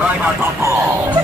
Keiner Topo.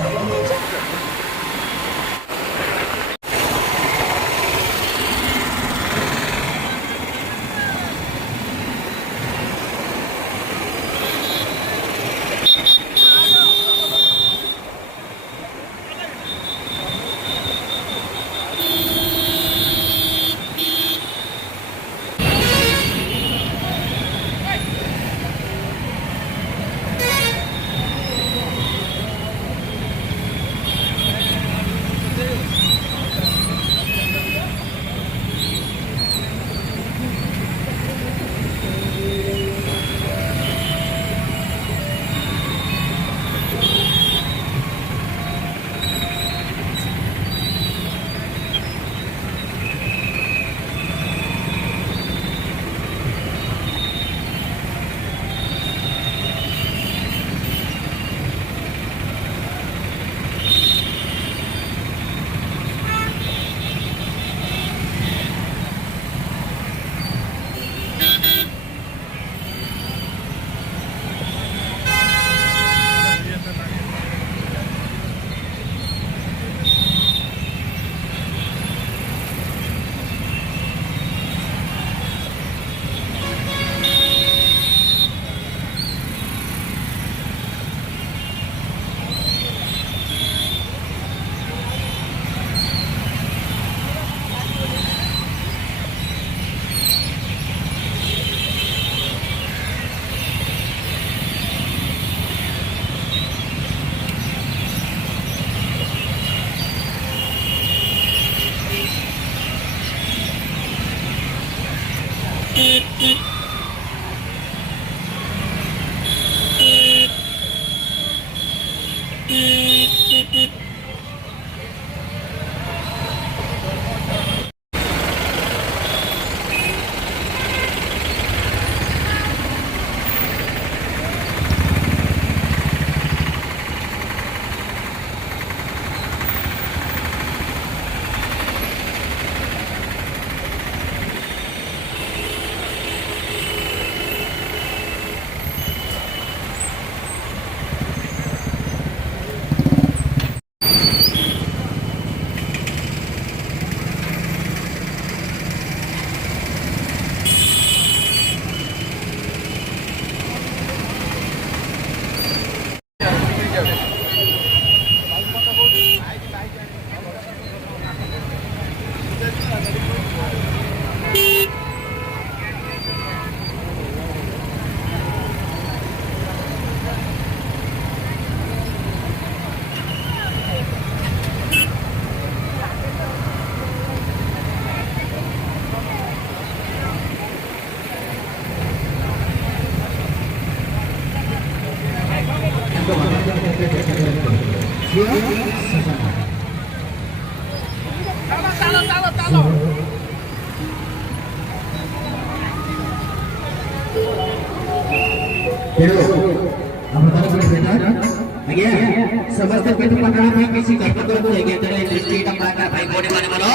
समस्त पेट पकड़ा भाई किसी घर पर तो जाएंगे तेरे दृष्टि का पाकर भाई कोने माने बोलो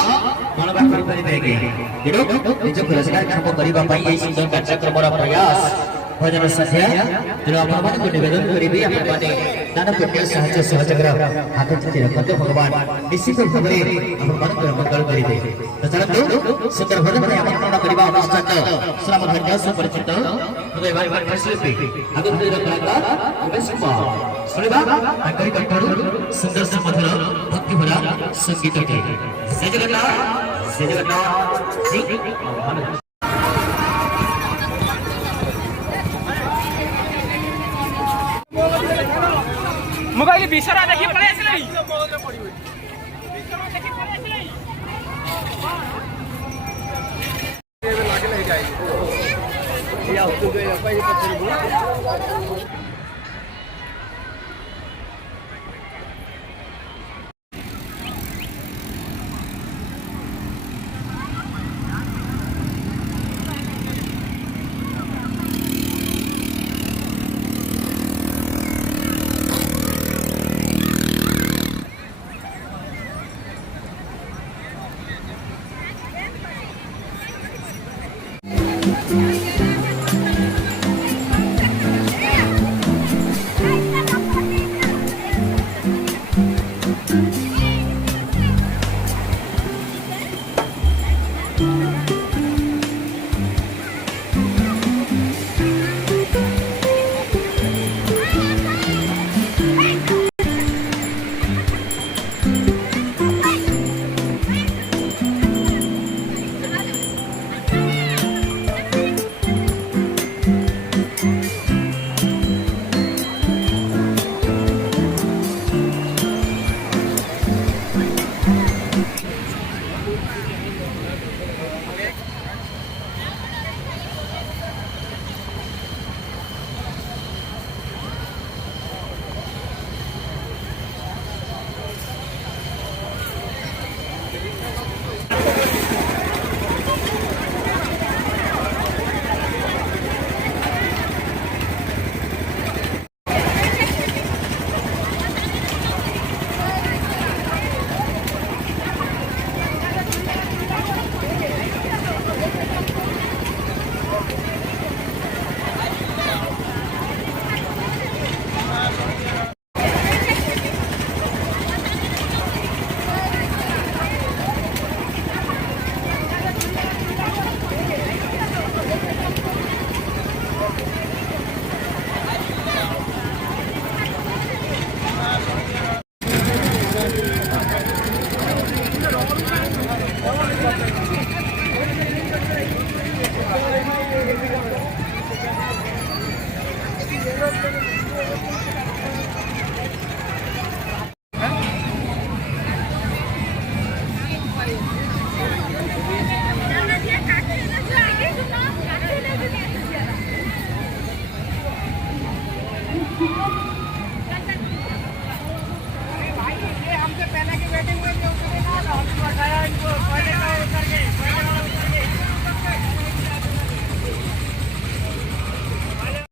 मनोभाव करी देंगे गिरो निज पुरस्कार कर्म करिबा पाई एई सुंदर कार्यक्रमर प्रयास भजन संध्या तेणु आपण को निवेदन करिबी आपण माने दान पुण्य साहाय्य सहयोग हाथ चिति रखते भगवान निश्चित भाबरे आपण माने मंगल करिबे तो चलतो सुंदर भजन में आपण करिबा अवस्था श्राम धन्य सुपरिचित हृदय भाई भाई शिल्पी आगु हृदय कलाकार रमेश कुमार सुनिबा ताकरी कंठरू सुंदर से मधुर भक्ति भरा संगीत के जय जगन्नाथ जी मुगाइले बिसरा देखि पळे आसिलै बिसरा देखि पळे आसिलै